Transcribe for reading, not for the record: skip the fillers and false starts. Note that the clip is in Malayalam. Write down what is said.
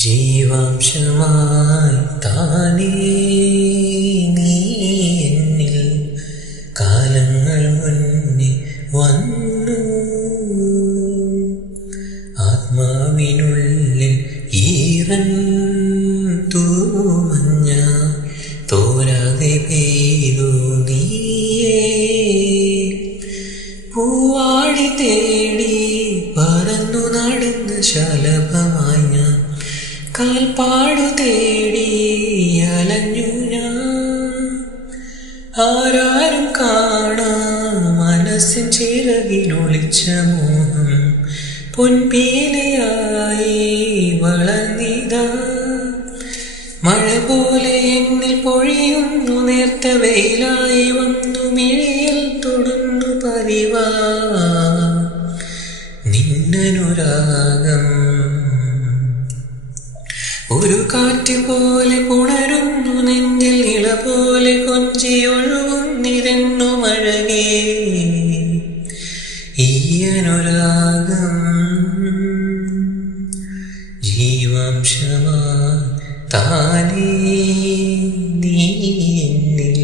ജീവാംശമായി താനേ നീ എന്നിൽ കാലങ്ങൾ മുന്നേ വന്നു. ആത്മാവിനുള്ളിൽ ഈറൻ തൂമഞ്ഞ തോരാതെ പെയ്തു നീയേ. പൂവാടി തേടി പറന്നു നടന്ന് ശലഭമായി ഞാൻ കാൽപ്പാടു തേടി അലഞ്ഞു ഞാൻ. ആരാരും കാണാ മനസ്സിൻ ചിറകിലൊളിച്ച മോഹം പൊൻപീലയായി വളർന്നിതാ. മഴ പോലെ എന്നിൽ പൊഴിയുന്നു, നേർത്ത വെയിലായി വന്നു മിഴിയിൽ തൊടുന്നു പതിവാ നിന്നനുരാഗം. ഒരു കാറ്റ് പോലെ പുണരുന്നു നെഞ്ചിൽ, ഇള പോലെ കൊഞ്ചിയൊഴുകുന്നിതെന്നു മഴകേ ഈ അനുരാഗം. ജീവാംശമാ താനേ നീ എന്നിൽ